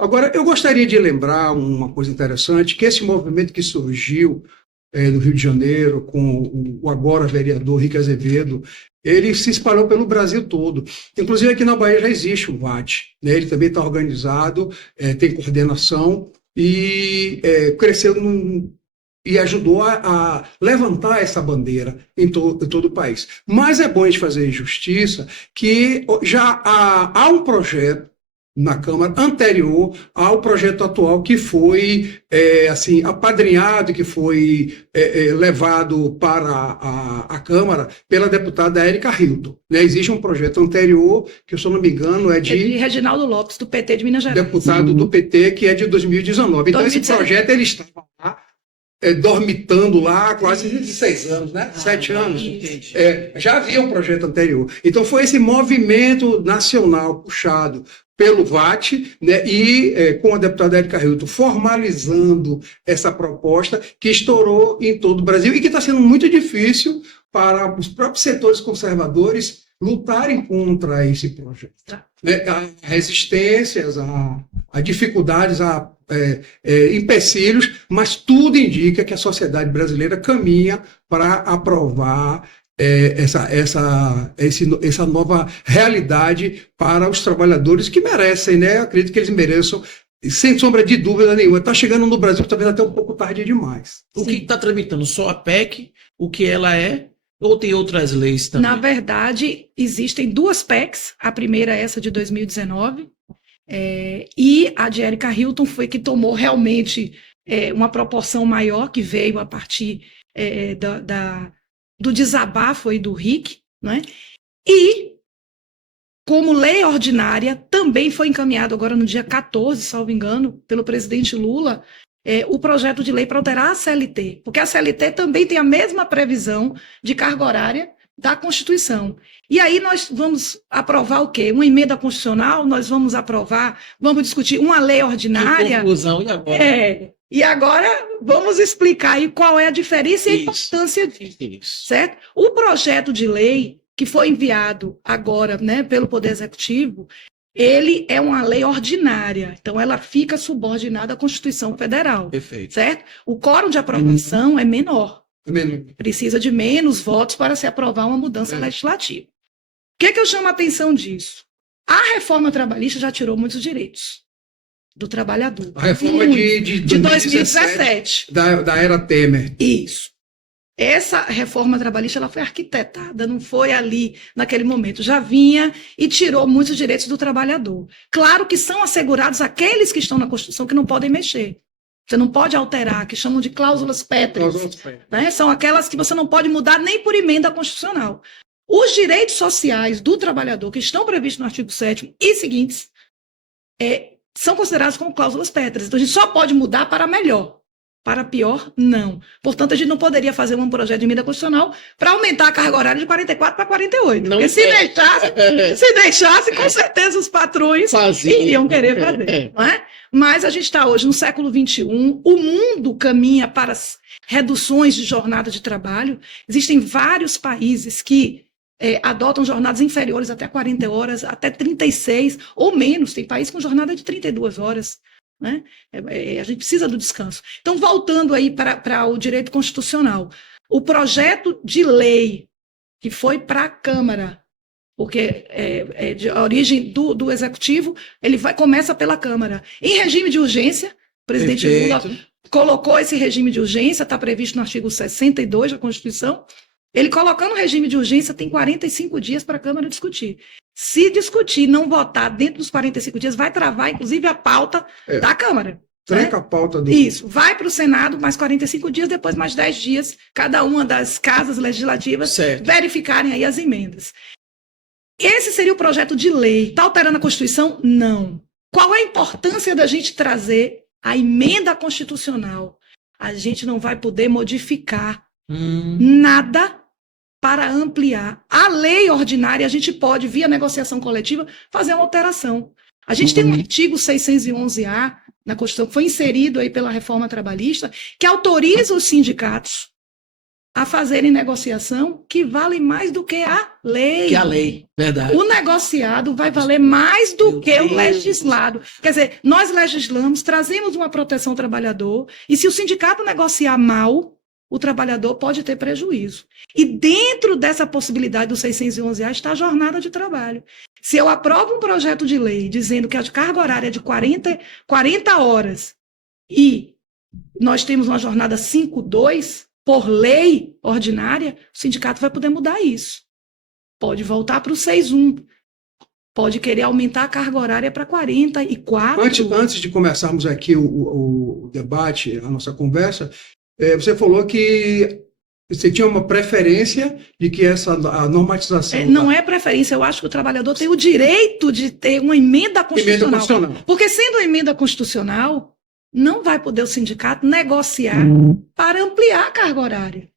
Agora, eu gostaria de lembrar uma coisa interessante, que esse movimento que surgiu no Rio de Janeiro, com o agora vereador Rick Azevedo, ele se espalhou pelo Brasil todo. Inclusive, aqui na Bahia já existe o VAT, né? Ele também está organizado, tem coordenação e cresceu e ajudou a levantar essa bandeira em todo o país. Mas é bom a gente fazer justiça que já há um projeto na Câmara anterior ao projeto atual que foi assim apadrinhado, que foi levado para a Câmara pela deputada Érica Hilton. Né? Existe um projeto anterior, que, se eu não me engano, é de Reginaldo Lopes, do PT de Minas Gerais. Deputado do PT, que é de 2019. Então, esse projeto ele estava lá, dormitando lá há quase 6 anos, né? 7 anos. Já havia um projeto anterior. Então, foi esse movimento nacional puxado pelo VAT, né, e com a deputada Érica Hilton formalizando essa proposta que estourou em todo o Brasil e que está sendo muito difícil para os próprios setores conservadores lutarem contra esse projeto. Há resistências, há dificuldades, há empecilhos, mas tudo indica que a sociedade brasileira caminha para aprovar essa nova realidade para os trabalhadores que merecem, né? Eu acredito que eles mereçam, sem sombra de dúvida nenhuma. Está chegando no Brasil talvez até um pouco tarde demais. O que está tramitando? Só a PEC, o que ela é, ou tem outras leis também? Na verdade, existem 2 PECs. A primeira é essa de 2019, e a de Érica Hilton foi que tomou realmente uma proporção maior, que veio a partir do desabafo aí do Rick, né? E, como lei ordinária, também foi encaminhado agora no dia 14, salvo engano, pelo presidente Lula, o projeto de lei para alterar a CLT, porque a CLT também tem a mesma previsão de carga horária da Constituição. E aí nós vamos aprovar o quê? Uma emenda constitucional, nós vamos discutir uma lei ordinária. Que conclusão, e agora? E agora vamos explicar aí qual é a diferença e a importância disso, certo? O projeto de lei que foi enviado agora, né, pelo Poder Executivo, ele é uma lei ordinária, então ela fica subordinada à Constituição Federal. Perfeito. Certo? O quórum de aprovação é menor. Precisa de menos votos para se aprovar uma mudança legislativa. O que eu chamo a atenção disso? A reforma trabalhista já tirou muitos direitos do trabalhador. A reforma de 2017, da era Temer. Isso. Essa reforma trabalhista ela foi arquitetada, não foi ali naquele momento. Já vinha e tirou muitos direitos do trabalhador. Claro que são assegurados aqueles que estão na Constituição que não podem mexer. Você não pode alterar, que chamam de cláusulas pétreas. Né? São aquelas que você não pode mudar nem por emenda constitucional. Os direitos sociais do trabalhador que estão previstos no artigo 7º e seguintes são considerados como cláusulas pétreas. Então, a gente só pode mudar para melhor. Para pior, não. Portanto, a gente não poderia fazer um projeto de emenda constitucional para aumentar a carga horária de 44 para 48. Não, porque se deixasse, com certeza os patrões iriam querer fazer. Não é? Mas a gente está hoje no século XXI, o mundo caminha para as reduções de jornada de trabalho. Existem vários países que adotam jornadas inferiores até 40 horas, até 36 ou menos. Tem país com jornada de 32 horas. Né? A gente precisa do descanso. Então, voltando aí para o direito constitucional, o projeto de lei que foi para a Câmara, porque é de origem do Executivo, ele começa pela Câmara. Em regime de urgência, o presidente Lula colocou esse regime de urgência, está previsto no artigo 62 da Constituição. Ele colocando o regime de urgência, tem 45 dias para a Câmara discutir. Se discutir e não votar dentro dos 45 dias, vai travar, inclusive, a pauta da Câmara. Tranca a pauta do... Isso. Vai para o Senado, mais 45 dias, depois mais 10 dias, cada uma das casas legislativas verificarem aí as emendas. Esse seria o projeto de lei. Está alterando a Constituição? Não. Qual é a importância da gente trazer a emenda constitucional? A gente não vai poder modificar nada para ampliar. A lei ordinária, a gente pode, via negociação coletiva, fazer uma alteração. A gente tem um artigo 611-A na Constituição, que foi inserido aí pela reforma trabalhista, que autoriza os sindicatos a fazerem negociação que vale mais do que a lei. Que a lei, verdade. O negociado vai valer mais do Meu que o Deus. legislado. Quer dizer, nós legislamos, trazemos uma proteção ao trabalhador, e se o sindicato negociar mal, o trabalhador pode ter prejuízo. E dentro dessa possibilidade dos R$611 está a jornada de trabalho. Se eu aprovo um projeto de lei dizendo que a carga horária é de 40 horas e nós temos uma jornada 5-2, por lei ordinária, o sindicato vai poder mudar isso. Pode voltar para o 6-1. Pode querer aumentar a carga horária para 44. Antes de começarmos aqui o debate, a nossa conversa, você falou que você tinha uma preferência de que a normatização... Não é preferência, eu acho que o trabalhador tem o direito de ter uma emenda constitucional. Porque sendo uma emenda constitucional, não vai poder o sindicato negociar para ampliar a carga horária.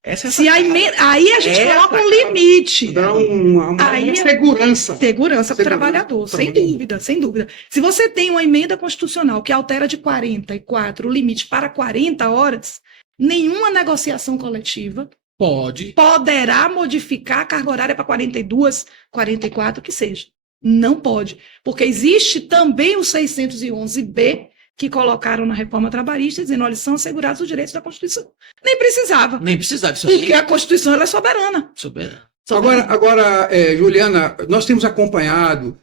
Aí a gente coloca um limite. Dá uma segurança. Segurança para o trabalhador, sem dúvida, sem dúvida. Se você tem uma emenda constitucional que altera de 44 o limite para 40 horas, nenhuma negociação coletiva poderá modificar a carga horária para 42, 44, que seja. Não pode. Porque existe também o 611B, que colocaram na reforma trabalhista, dizendo, olha, são assegurados os direitos da Constituição. Nem precisava. Isso porque a Constituição ela é soberana. Agora, Juliana, nós temos acompanhado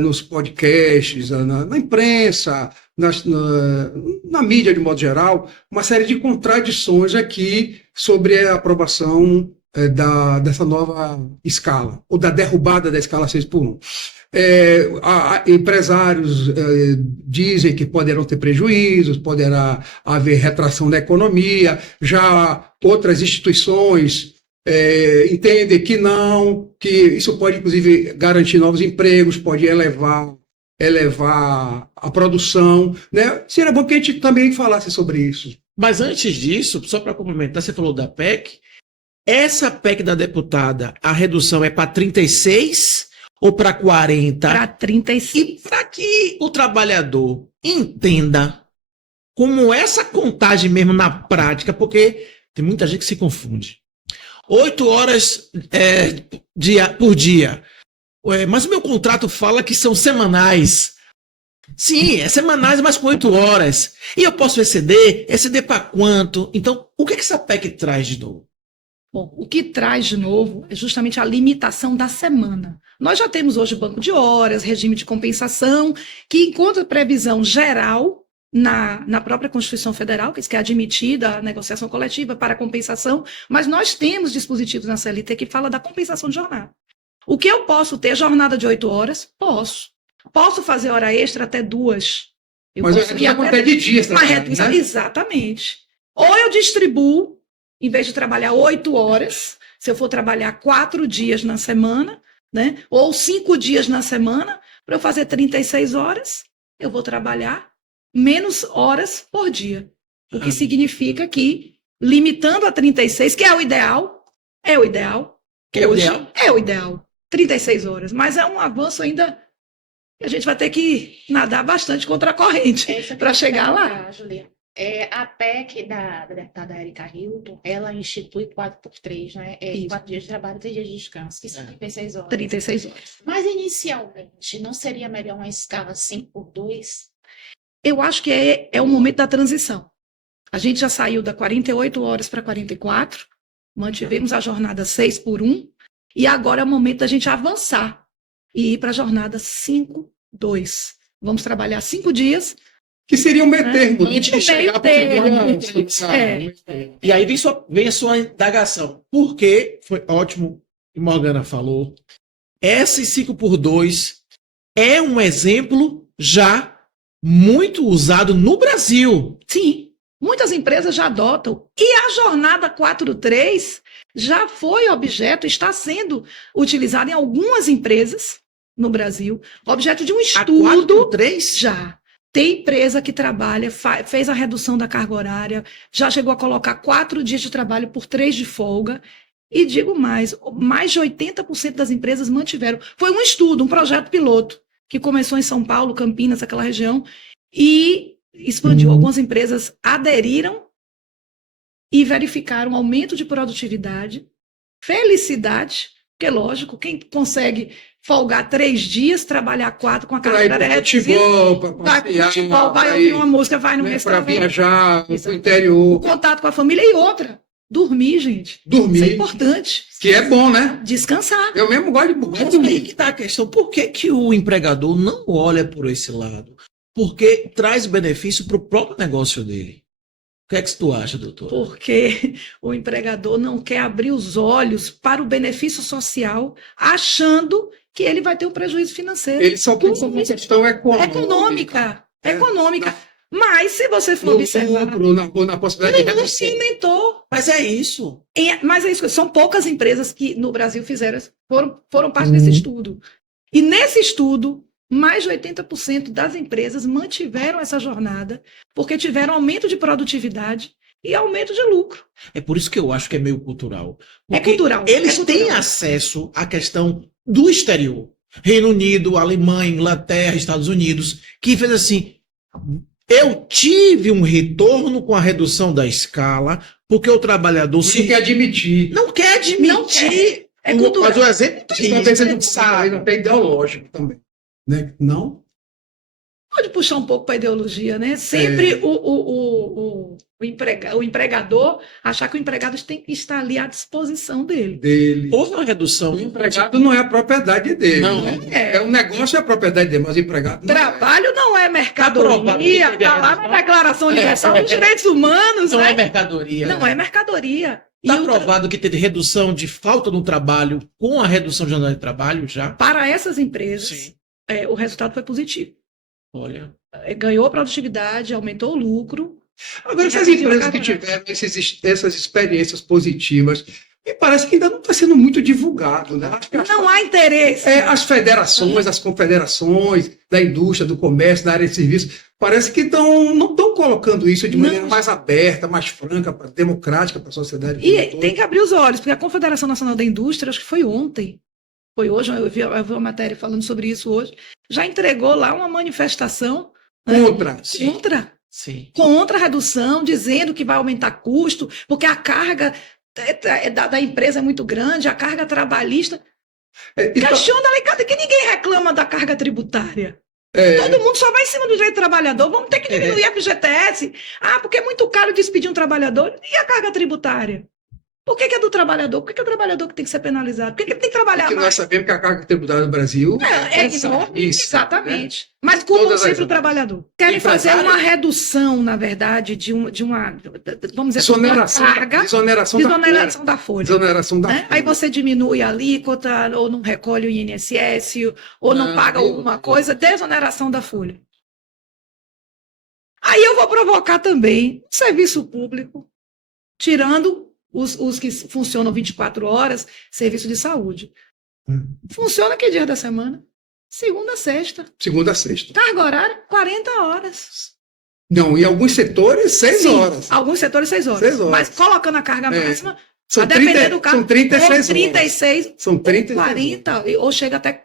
nos podcasts, na imprensa, na mídia de modo geral, uma série de contradições aqui sobre a aprovação dessa nova escala, ou da derrubada da escala 6x1. Empresários dizem que poderão ter prejuízos, poderá haver retração da economia, já outras instituições entendem que não, que isso pode, inclusive, garantir novos empregos, pode elevar a produção, né? Seria bom que a gente também falasse sobre isso. Mas antes disso, só para complementar, você falou da PEC. Essa PEC da deputada, a redução é para 36 ou para 40? Para 36. E para que o trabalhador entenda como essa contagem mesmo na prática, porque tem muita gente que se confunde. 8 horas por dia. Mas o meu contrato fala que são semanais. Sim, é semanais, mas com 8 horas. E eu posso exceder? Exceder para quanto? Então, o que essa PEC traz de novo? Bom, o que traz de novo é justamente a limitação da semana. Nós já temos hoje banco de horas, regime de compensação, que encontra previsão geral na própria Constituição Federal, que é admitida a negociação coletiva para compensação, mas nós temos dispositivos na CLT que fala da compensação de jornada. O que eu posso ter? Jornada de 8 horas? Posso. Posso fazer hora extra até 2. Mas eu ia até de dias. Né? Exatamente. Ou eu distribuo, em vez de trabalhar 8 horas, se eu for trabalhar 4 dias na semana, né? Ou 5 dias na semana, para eu fazer 36 horas, eu vou trabalhar menos horas por dia. O que significa que, limitando a 36, que é o ideal. É o ideal. 36 horas. Mas é um avanço ainda que a gente vai ter que nadar bastante contra a corrente para chegar lá. Juliana. A PEC da deputada Erika Hilton, ela institui 4x3, né? 4 dias de trabalho e 3 dias de descanso, que são 36 horas. 36 horas. Mas, inicialmente, não seria melhor uma escala 5x2? Eu acho que é o momento da transição. A gente já saiu da 48 horas para 44, mantivemos a jornada 6x1, e agora é o momento da gente avançar e ir para a jornada 5x2. Vamos trabalhar 5 dias. Que seria um meio termo. E aí vem a sua indagação. Por que, foi ótimo que Morgana falou, esse 5x2 é um exemplo já muito usado no Brasil. Sim, muitas empresas já adotam. E a jornada 4x3 já foi objeto, está sendo utilizada em algumas empresas no Brasil, objeto de um estudo. A 4x3? Já. Tem empresa que trabalha, fez a redução da carga horária, já chegou a colocar 4 dias de trabalho por 3 de folga. E digo mais de 80% das empresas mantiveram. Foi um estudo, um projeto piloto, que começou em São Paulo, Campinas, aquela região, e expandiu. Algumas empresas aderiram e verificaram um aumento de produtividade, felicidade, porque, lógico, quem consegue folgar 3 dias, trabalhar 4 com a Para ir carga para reduzida, futebol, para vai para passear, futebol, vai para ouvir ir, uma música, vai no para restaurante, viajar para Isso. o o interior, contato com a família e outra, dormir, gente. Isso é dormir, importante. que é bom, né? Descansar. Eu mesmo gosto de Mas aí dormir. que está a questão. Por que, que o empregador não olha por esse lado? Porque traz benefício para o próprio negócio dele. O que é que tu acha, doutor? Porque o empregador não quer abrir os olhos para o benefício social, achando que ele vai ter um prejuízo financeiro. Eles só pensam na questão econômica. Econômica. Mas, se você for No observar, lucro, ou na possibilidade de não se redução. inventou. Mas é isso. Mas é isso, são poucas empresas que no Brasil foram parte desse estudo. E nesse estudo, mais de 80% das empresas mantiveram essa jornada porque tiveram aumento de produtividade e aumento de lucro. É por isso que eu acho que é meio cultural. É Porque cultural. Eles é têm cultural. acesso à questão do exterior. Reino Unido, Alemanha, Inglaterra, Estados Unidos, que fez assim, eu tive um retorno com a redução da escala, porque o trabalhador Tem que admitir. não quer admitir. Não quer. É cultural. Mas o exemplo tá Isso aí, talvez ele seja sabe. não tem ideológico também. Né? Não? Pode puxar um pouco para a ideologia, né? Sempre o empregador achar que o empregado tem que estar ali à disposição dele. Dele. Houve uma redução. O empregado não é a propriedade dele. Não, né? é. O negócio é a propriedade dele, mas o empregado não é. Trabalho não é provado que mercadoria, teve está lá redução. na Declaração Universal dos Direitos Humanos, Não né? é mercadoria. Não é mercadoria. Está E o tra- provado que teve redução de falta no trabalho com a redução de jornada de trabalho já? Para essas empresas, Sim. o resultado foi positivo. Olha. Ganhou produtividade, aumentou o lucro. Agora, essas empresas que tiveram essas experiências positivas, me parece que ainda não está sendo muito divulgado. Né? Acho que Não há interesse. as federações, as confederações da indústria, do comércio, da área de serviço, parece que não estão colocando isso de maneira Não. mais aberta, mais franca, democrática para a sociedade. como um E todo. tem que abrir os olhos, porque a Confederação Nacional da Indústria, acho que foi ontem, foi hoje, eu vi uma matéria falando sobre isso hoje, já entregou lá uma manifestação Contra. Sim. contra a redução, dizendo que vai aumentar custo, porque a carga da empresa é muito grande, a carga trabalhista. Então, Questiona ali, que ninguém reclama da carga tributária. Todo mundo só vai em cima do direito do trabalhador. Vamos ter que diminuir a FGTS. Porque é muito caro despedir um trabalhador. E a carga tributária? Por que é do trabalhador? Por que é o trabalhador que tem que ser penalizado? Por que ele tem que trabalhar porque nós mais? sabemos que a carga tributária do Brasil É enorme, isso, exatamente. né? Mas culpam Todas as sempre o áreas. trabalhador. Querem fazer Empresário? uma redução, na verdade, de uma vamos dizer assim, uma Desoneração, carga, desoneração desoneração da folha. Desoneração da Né? folha. Aí você diminui a alíquota, ou não recolhe o INSS, ou não paga alguma coisa, desoneração da folha. Aí eu vou provocar também o serviço público, tirando os que funcionam 24 horas, serviço de saúde. Funciona que dia da semana? Segunda a sexta. Segunda a sexta. Carga horária, 40 horas. Não, em alguns setores, 6 Sim, horas. alguns setores, 6 horas. 6 horas. Mas colocando a carga máxima, São, a depender 30, do carro, são 36 ou horas. 36, São 36 40, ou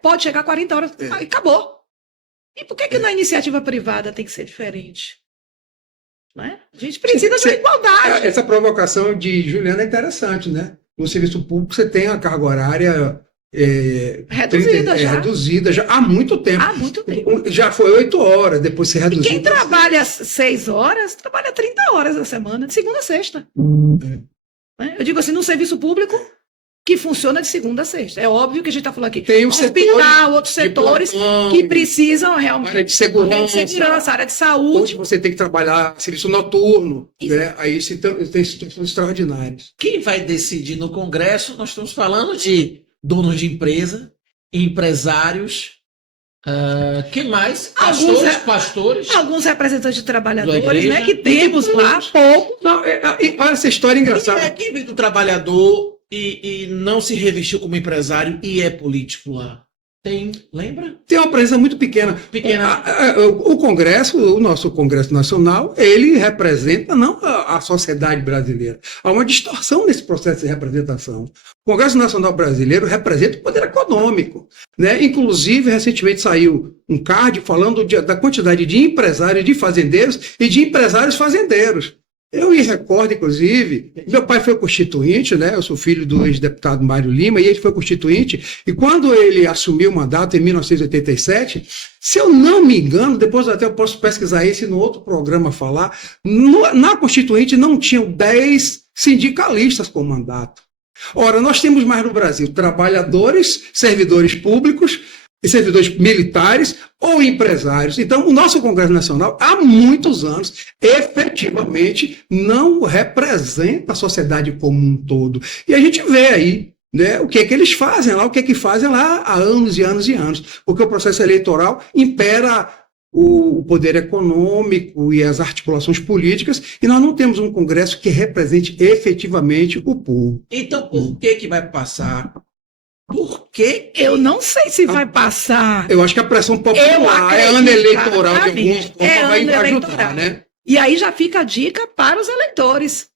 pode chegar a 40 horas, e acabou. E por que na iniciativa privada tem que ser diferente? Né? A gente precisa de igualdade. Essa provocação de Juliana é interessante, né? No serviço público você tem a carga horária reduzida já há muito tempo. Há muito tempo. Já foi 8 horas, depois se reduziu. Quem trabalha 6 horas, trabalha 30 horas na semana, de segunda a sexta. Né? Eu digo assim, no serviço público, que funciona de segunda a sexta. É óbvio que a gente está falando aqui. Tem o hospital, outros setores que precisam realmente. Área de segurança, área de saúde. onde você tem que trabalhar serviço noturno. Né? Aí tem situações extraordinárias. Quem vai decidir no Congresso, nós estamos falando de donos de empresa, empresários, quem mais? Pastores. Alguns representantes de Da trabalhadores, igreja. né, que temos lá pouco. Não, olha essa história engraçada. Quem veio do trabalhador e não se revestiu como empresário e é político lá? Tem, lembra? Tem uma presença muito pequena. Pequena. O Congresso, o nosso Congresso Nacional, ele representa não a sociedade brasileira. Há uma distorção nesse processo de representação. O Congresso Nacional Brasileiro representa o poder econômico. Né? Inclusive, recentemente saiu um card falando da quantidade de empresários de fazendeiros e de empresários fazendeiros. Eu me recordo, inclusive, meu pai foi constituinte, né? Eu sou filho do ex-deputado Mário Lima, e ele foi constituinte, e quando ele assumiu o mandato em 1987, se eu não me engano, depois até eu posso pesquisar isso e no outro programa falar, na constituinte não tinham 10 sindicalistas com mandato. Ora, nós temos mais no Brasil trabalhadores, servidores públicos, e servidores militares ou empresários. Então, o nosso Congresso Nacional, há muitos anos, efetivamente não representa a sociedade como um todo. E a gente vê aí, né, o que é que eles fazem lá, o que é que fazem lá há anos e anos e anos. Porque o processo eleitoral impera o poder econômico e as articulações políticas, e nós não temos um Congresso que represente efetivamente o povo. Então, por que vai passar? Por que? Eu não sei se vai passar. Eu acho que a pressão popular é ano eleitoral de alguns vai ajudar, né? E aí já fica a dica para os eleitores.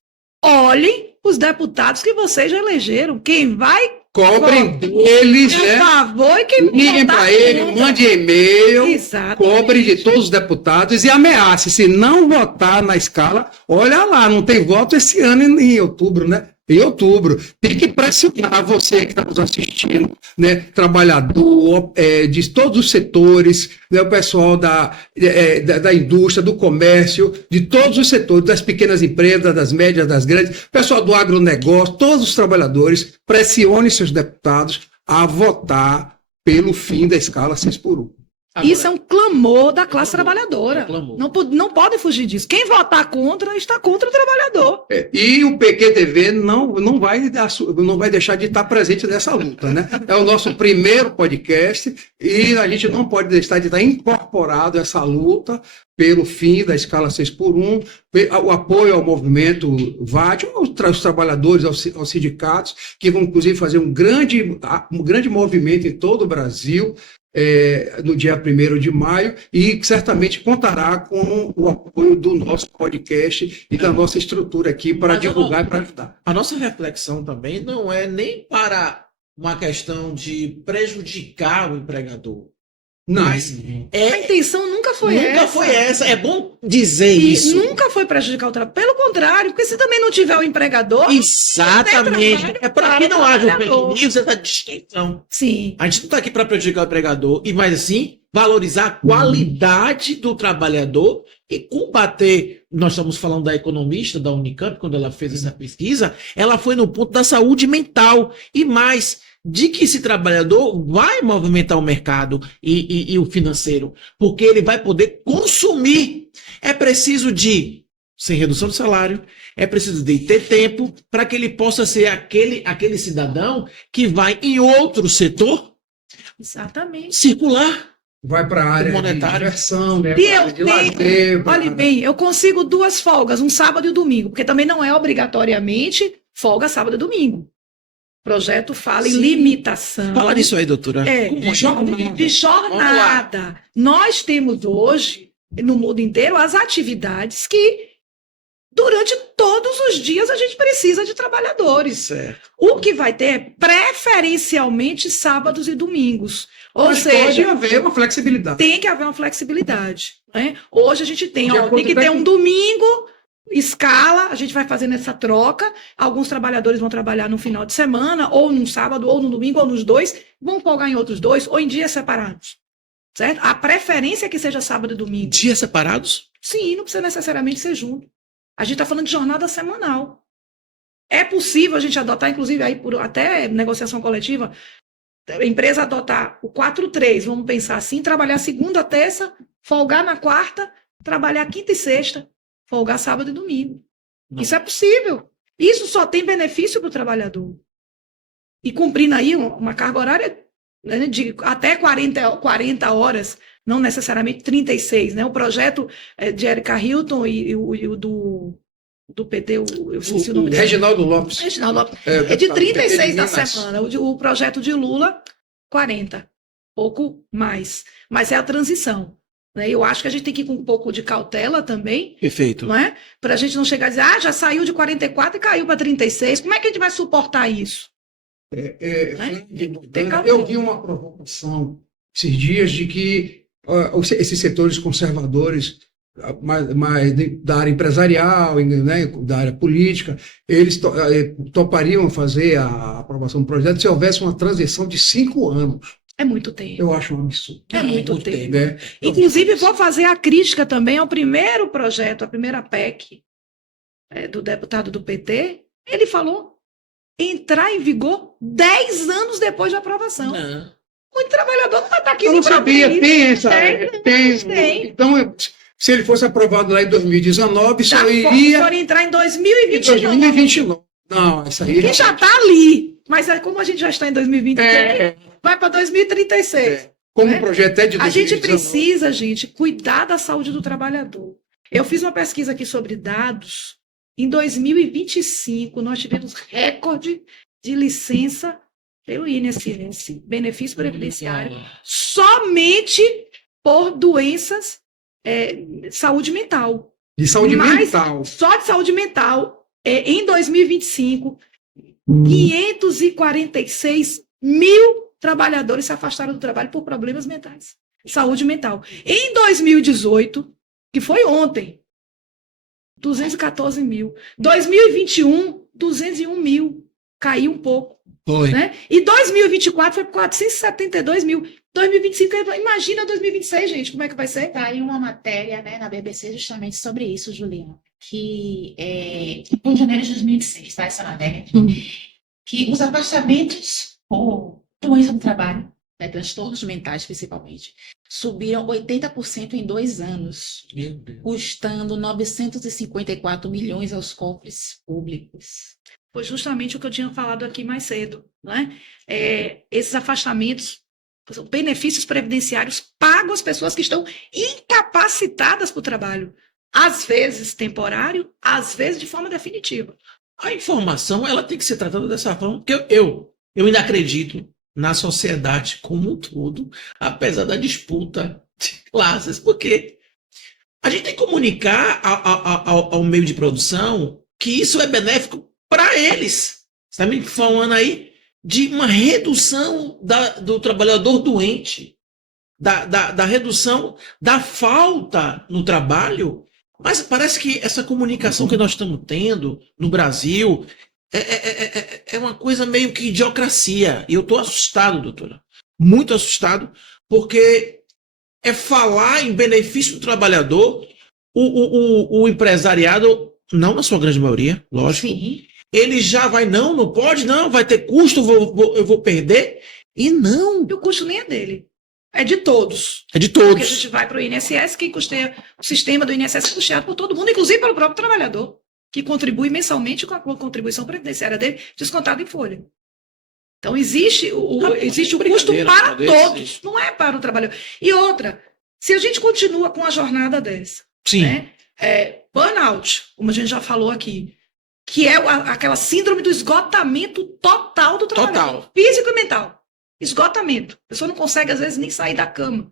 Olhem os deputados que vocês já elegeram. Quem vai... Cobrem deles, né? Por favor, e quem liguem para ele, mande e-mail, Exatamente. cobre de todos os deputados e ameace. Se não votar na escala, olha lá, não tem voto esse ano em outubro, né? Em outubro. Tem que pressionar você que está nos assistindo, né? Trabalhador, de todos os setores, né? O pessoal da indústria, do comércio, de todos os setores, das pequenas empresas, das médias, das grandes, pessoal do agronegócio, todos os trabalhadores, pressione seus deputados a votar pelo fim da escala 6x1. Agora, isso é um clamor da classe trabalhadora. clamor. Não pode fugir disso. Quem votar contra, está contra o trabalhador. E o PQTV não vai deixar de estar presente nessa luta, né? É o nosso primeiro podcast e a gente não pode deixar de estar incorporado a essa luta pelo fim da escala 6x1, o apoio ao movimento VAT, aos trabalhadores, aos sindicatos, que vão, inclusive, fazer um grande movimento em todo o Brasil, no dia 1º de maio, e certamente contará com o apoio do nosso podcast e da nossa estrutura aqui para divulgar e para ajudar. A nossa reflexão também não é nem para uma questão de prejudicar o empregador. Não. Mas A intenção nunca foi essa. É bom dizer E isso. nunca foi prejudicar o trabalho. Pelo contrário, porque se também não tiver o empregador, Exatamente. trabalho É para que não haja o trabalhador. prejuízo dessa distinção. sim. A gente não está aqui para prejudicar o empregador, mas sim valorizar a qualidade do trabalhador e combater. Nós estamos falando da economista da Unicamp, quando ela fez essa pesquisa, ela foi no ponto da saúde mental e mais de que esse trabalhador vai movimentar o mercado e o financeiro, porque ele vai poder consumir. É preciso sem redução do salário, é preciso de ter tempo para que ele possa ser aquele cidadão que vai em outro setor Exatamente. circular. Vai para a área Monetário. de diversão, né? E Pra eu área de lazer, olhe bem, eu consigo 2 folgas, um sábado e um domingo, porque também não é obrigatoriamente folga sábado e domingo. O projeto fala em Sim. limitação. Fala nisso aí, doutora. De jornada. Nós temos hoje, no mundo inteiro, as atividades que, durante todos os dias, a gente precisa de trabalhadores. Certo. O que vai ter é preferencialmente sábados e domingos. Ou Mas pode seja, haver uma flexibilidade. tem que haver uma flexibilidade. Né? Hoje a gente tem, De ó, acordo tem que com ter a- um domingo, escala, a gente vai fazendo essa troca. Alguns trabalhadores vão trabalhar no final de semana, ou num sábado, ou no domingo, ou nos 2, vão folgar em outros 2, ou em dias separados. Certo? A preferência é que seja sábado e domingo. Dias separados? Sim, não precisa necessariamente ser junto. A gente está falando de jornada semanal. É possível a gente adotar, inclusive, aí por até negociação coletiva, a empresa adotar o 4-3, vamos pensar assim, trabalhar segunda, terça, folgar na quarta, trabalhar quinta e sexta, folgar sábado e domingo. Não. Isso é possível. Isso só tem benefício para o trabalhador. E cumprindo aí uma carga horária, né, de até 40 horas, não necessariamente 36, né? O projeto de Érica Hilton e o do PT, eu esqueci o nome dele. Reginaldo Lopes. Reginaldo Lopes. É de 36 na semana. O projeto de Lula, 40. Pouco mais. Mas é a transição. Né? Eu acho que a gente tem que ir com um pouco de cautela também, Perfeito. não é? Para a gente não chegar a dizer, já saiu de 44 e caiu para 36. Como é que a gente vai suportar isso? Eu vi uma provocação esses dias de que esses setores conservadores da área empresarial, né, da área política, eles topariam fazer a aprovação do projeto se houvesse uma transição de 5 anos. É muito tempo. Eu acho um absurdo. É muito tempo. Né? Inclusive, vou fazer a crítica também ao primeiro projeto, a primeira PEC do deputado do PT. Ele falou entrar em vigor 10 anos depois da aprovação. Não. Muito trabalhador não vai estar aqui. Eu não sabia, tem essa. Tem. Então, se ele fosse aprovado lá em 2019, só iria entrar em 2029. 2029. Não, isso aí. Que já está ali. Mas como a gente já está em 2023, vai para 2036. Como né? o projeto é de 2019. A gente precisa, gente, cuidar da saúde do trabalhador. Eu fiz uma pesquisa aqui sobre dados. Em 2025, nós tivemos recorde de licença pelo INSS, benefício previdenciário, somente por doenças, saúde mental. De saúde mental. Só de saúde mental, em 2025, 546 mil trabalhadores se afastaram do trabalho por problemas mentais. Saúde mental. Em 2018, que foi ontem, 214 mil. 2021, 201 mil. Caiu um pouco. Foi. Né? E 2024 foi 472 mil. 2025, imagina 2026, gente, como é que vai ser? Tá aí uma matéria, né, na BBC justamente sobre isso, Juliana, que em janeiro de 2026, tá, essa matéria, que os afastamentos por doença do trabalho, né, transtornos mentais principalmente, subiram 80% em 2 anos, Meu Deus. custando 954 milhões aos cofres públicos. Foi justamente o que eu tinha falado aqui mais cedo. Né? Esses afastamentos, benefícios previdenciários pagam às pessoas que estão incapacitadas para o trabalho. Às vezes temporário, às vezes de forma definitiva. A informação ela tem que ser tratada dessa forma, porque eu ainda acredito na sociedade como um todo, apesar da disputa de classes, porque a gente tem que comunicar ao meio de produção que isso é benéfico para eles. Você está me falando aí de uma redução do trabalhador doente, da redução da falta no trabalho, mas parece que essa comunicação que nós estamos tendo no Brasil é uma coisa meio que idiocracia. E eu estou assustado, doutora. Muito assustado, porque é falar em benefício do trabalhador, o empresariado, não na sua grande maioria, lógico. Sim. Ele já não pode, não, vai ter custo, eu vou perder. E não. E o custo nem é dele. É de todos. É de Porque a todos. gente vai para o INSS, que custeia, o sistema do INSS é custeado por todo mundo, inclusive pelo próprio trabalhador, que contribui mensalmente com a contribuição previdenciária dele, descontada em folha. Então, existe o custo para todos, não é para o trabalhador. E outra, se a gente continua com a jornada dessa, Sim. né, burnout, como a gente já falou aqui, que é aquela síndrome do esgotamento total do trabalhador, físico e mental. Esgotamento. A pessoa não consegue, às vezes, nem sair da cama.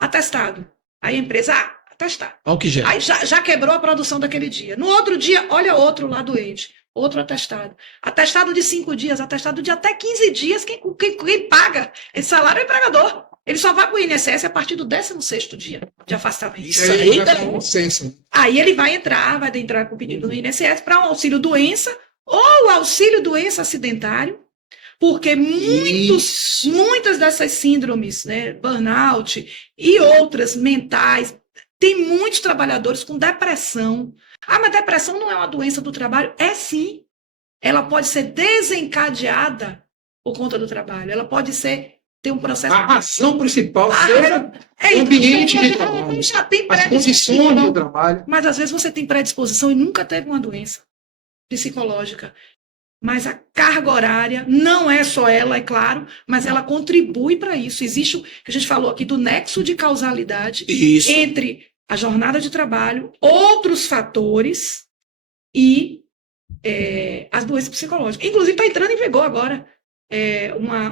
Atestado. Aí a empresa, atestado. Olha o que gera. Aí já quebrou a produção daquele dia. No outro dia, olha outro lá doente. Outro atestado. Atestado de 5 dias, atestado de até 15 dias. Quem paga esse salário é o empregador. Ele só vai para o INSS a partir do 16º dia de afastamento. Isso aí Aí ele vai entrar com o pedido no INSS para um auxílio-doença ou auxílio-doença acidentário, porque muitas dessas síndromes, né, burnout e outras mentais, tem muitos trabalhadores com depressão. Mas depressão não é uma doença do trabalho? É sim. Ela pode ser desencadeada por conta do trabalho. Ela pode ter um processo... A razão principal é o ambiente de trabalho. Já tem as condições do trabalho. Mas às vezes você tem predisposição e nunca teve uma doença psicológica. Mas a carga horária não é só ela, é claro, mas ela contribui para isso. Existe o que a gente falou aqui do nexo de causalidade entre a jornada de trabalho, outros fatores e as doenças psicológicas. Inclusive, está entrando em vigor agora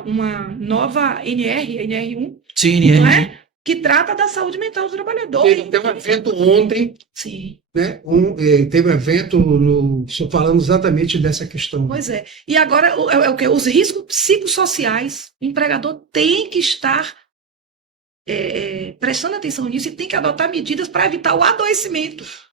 uma nova NR1, Sim, não é? Que trata da saúde mental do trabalhador. Teve um evento ontem. Sim. Né? Teve um evento falando exatamente dessa questão. Pois é. E agora o quê? Os riscos psicossociais. O empregador tem que estar prestando atenção nisso e tem que adotar medidas para evitar o adoecimento.